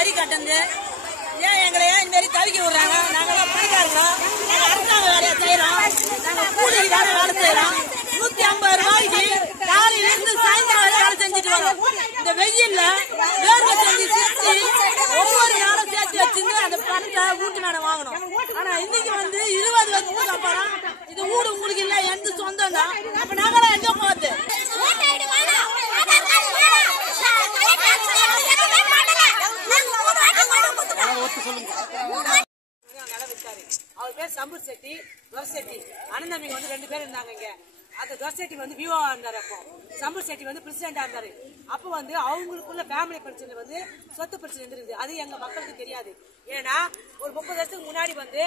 வரி கட்டந்து ஏன் எங்களை ஏன் இந்த மாதிரி தவிக்க விடுறாங்க? நாங்களாம் பணக்காரங்க, அரசாங்க வேலையை செய்யறோம், நாங்க கூலிக்கு வேலை செய்யறோம். 150 ரூபாய்க்கு காலையில இருந்து சாயந்தரம் வரை வேலை செஞ்சுட்டு வரோம். இந்த வெயில்ல வேர்வை செஞ்சு சிரிச்சு ஒவ்வொரு நாளும் சேர்த்து வச்சிருந்து அந்த பணத்தை வீட்டு மேடம் வாங்கணும். ஆனா இன்னைக்கு வந்து 20 வருஷத்துக்கு அப்புறம் இது வீடு உங்களுக்கு இல்ல, எந்த சொந்தம் தான். அப்ப நாங்களாம் எங்க போகுது? அவர் பேர் சம்பூர் செட்டி, துரை செட்டி. அண்ணன் தம்பிங்க வந்து 2 பேர் இருந்தாங்க இங்க. அந்த துரை செட்டி வந்து விவோ இருந்தாரு. அப்போ சம்பூர் செட்டி வந்து பிரசிடண்டா இருந்தாரு. அப்போ வந்து அவங்களுக்குள்ள ஃபேமிலி பிரச்சனை வந்து சொத்து பிரச்சனை இருந்திருக்குது. அது எங்க மக்களுக்கு தெரியாது. ஏன்னா ஒரு 30 வருஷத்துக்கு முன்னாடி வந்து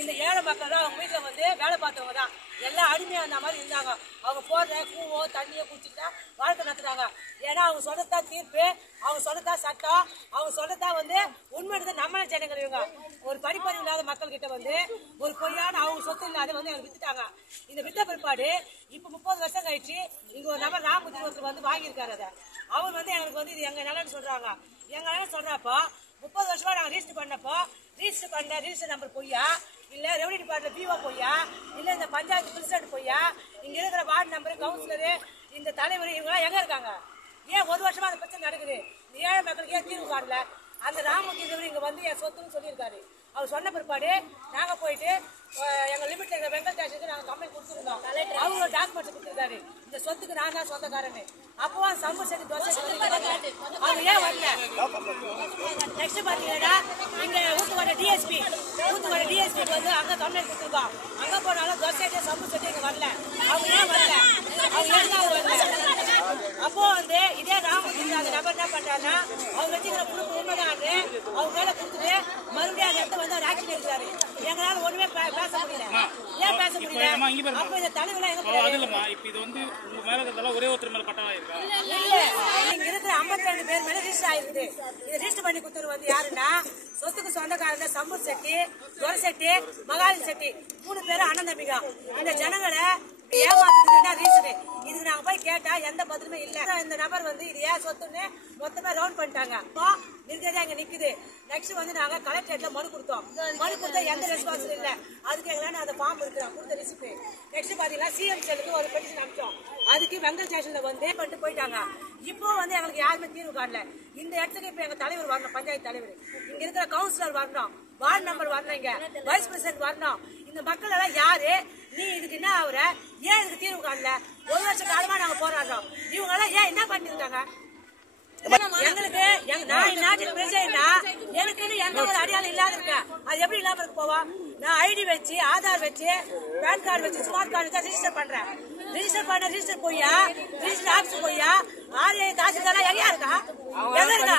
இந்த ஏழை மக்கள் தான் அவங்க வீட்டுல வந்து வேலை பார்த்தவங்க தான். எல்லாம் அடிமையா அந்த மாதிரி இருந்தாங்க. அவங்க போடுற பூவோ தண்ணியோ குடிச்சுட்டு தான் வாழ்க்கை நடத்துறாங்க. ஏன்னா அவங்க சொன்னதா தீர்ப்பு, அவங்க சொன்னதா சட்டம், அவங்க சொன்னதா வந்து உண்மை நம்மள ஜனங்கள். இவங்க ஒரு படிப்பறிவு இல்லாத மக்கள் கிட்ட வந்து ஒரு பொய்யான அவங்க சொத்து இல்லாத வந்து அவங்க வித்துட்டாங்க. இந்த வித்த பிற்பாடு இப்ப 30 வருஷம் கழிச்சு இங்க ஒரு நபர் ராமபுத்தி ஒருத்தர் வந்து வாங்கியிருக்காரு. அதை அவர் வந்து எங்களுக்கு வந்து இது எங்க நிலன்னு சொல்றாங்க. எங்க நிலம் சொல்றப்போ 30 வருஷமா நாங்க ரிஜிஸ்டர் பண்ணப்போ ரிஜிஸ்டர் நம்பர் பொய்யா, இல்ல ரெவன்யூ டிபார்ட்மெண்ட் பிஓ பொய்யா, இல்ல இந்த பஞ்சாயத்து பிரசிடண்ட் பொய்யா, இங்க இருக்கிற வார்டு நம்பர் கவுன்சிலரு இந்த தலைவர் இவங்க எல்லாம் எங்க இருக்காங்க? ஏன் 1 வருஷமா அந்த பிரச்சனை நடக்குது? ஏழை மக்களுக்கு ஏன் தீர்வு காணல? அந்த ராமமூர்த்தி இங்க வந்து என் சொத்துன்னு சொல்லியிருக்காரு. அவர் சொன்ன பிற்பாடு நாங்க போயிட்டு எங்க லிமிட்ல இருக்கிற வெங்கல் ஸ்டேஷனுக்கு நாங்க கம்ப்ளைண்ட் கொடுத்துருந்தோம். அவங்க டாக்குமெண்ட்ஸ் கொடுத்துருக்காரு, இந்த சொத்துக்கு நான் தான் சொந்தக்காரன்னு. அப்போ சம்பூர் செட்டி அவங்க ஏன் வரல? நெக்ஸ்ட் பாத்தீங்கன்னா இங்க ஊத்துக்கோட்டை டிஎஸ்பி வந்து அங்க கம்ப்ளைண்ட் கொடுத்துருக்கோம். அங்க போனாலும் துரை சம்பூர் செட்டி இங்க வரல. அவங்க ஏன் வரல? அவங்க ஏன் வரல? அப்போ வந்து இதே ராமமூர்த்தி அந்த நபர் என்ன பண்றாருன்னா அவங்க வச்சுக்கிற குடும்ப உண்மைதான் அவங்க மேல கொடுத்துட்டு மறுபடியும் அந்த இடத்த வந்து அவர் ஆக்ஷன் எடுக்கிறாரு. எங்களால ஒண்ணுமே பேச முடியல. ஏன் பேச முடியல? அப்ப இந்த தலைவர்லாம் ஒரே ஒருத்தர் மேல பட்டா இருக்கா? இல்ல, இங்க இருக்கிற 52 பேர் மேல ரிஜிஸ்டர் ஆயிருக்கு. இது ரிஜிஸ்டர் பண்ணி கொடுத்தது வந்து யாருன்னா சொத்துக்கு சொந்தக்காரங்க சம்பூர் செட்டி, துரை செட்டி, மகாலின் செட்டி 3 பேரும் அண்ணன் தம்பிங்க. இந்த ஜனங்களை ஏமாத்துறதுன்னா ரீசன். இதுக்கு நாங்க போய் கேட்டா எந்த பதிலுமே இல்ல. இந்த நபர் வந்து இது ஏன் சொத்துன்னு மொத்தமா ரவுண்ட் பண்ணிட்டாங்க. இருக்கிறதே அங்க நிக்குது. நெக்ஸ்ட் வந்து நாங்க கலெக்டரேட்ல மனு கொடுத்தோம். மனு கொடுத்தா எந்த ரெஸ்பான்ஸ் இல்ல. அதுக்கு எங்களான அந்த ஃபார்ம் இருக்கிறோம் கொடுத்த ரிசிப்ட். நெக்ஸ்ட் பாத்தீங்கன்னா சிஎம் செல்லுக்கு ஒரு பெட்டிஷன் அனுப்பிச்சோம். அதுக்கு வெங்கல் ஸ்டேஷன்ல வந்து பண்ணிட்டு போயிட்டாங்க. இப்போ வந்து எங்களுக்கு யாருமே தீர்வு காணல. இந்த இடத்துக்கு இப்ப எங்க தலைவர் வரணும், பஞ்சாயத்து தலைவர், இங்க இருக்கிற கவுன்சிலர் வரணும், வார்டு மெம்பர் வரணும், இங்க வைஸ் பிரசிடன்ட் வரணும். இந்த மக்கள் எல்லாம் யாரு? நீ இதுக்கு என்ன ஆகுற? ஏன் இதுக்கு தீர்வு காணல? 1 வருஷ காலமா நாங்க போராடுறோம். இவங்க எல்லாம் ஏன் என்ன பண்ணிருக்காங்க? எங்களுக்கு நான் நாட்டில் பிரச்சனைனா எனக்குன்னு எந்த ஒரு அடையாளம் இல்லாத இருக்கேன். அது எப்படி இல்லாம இருக்கு போவா? நான் ஐடி வச்சு, ஆதார் வச்சு, பேன் கார்டு வச்சு, ஸ்மார்ட் கார்டு வச்சு ரிஜிஸ்டர் பண்றேன். ரிஜிஸ்டர் போய்யா, ரிஜிஸ்டர் ஆபீஸ் போய்யா, ஆர்ஐ தாசில்தாரா எங்கயா இருக்கா? எங்க இருக்கா?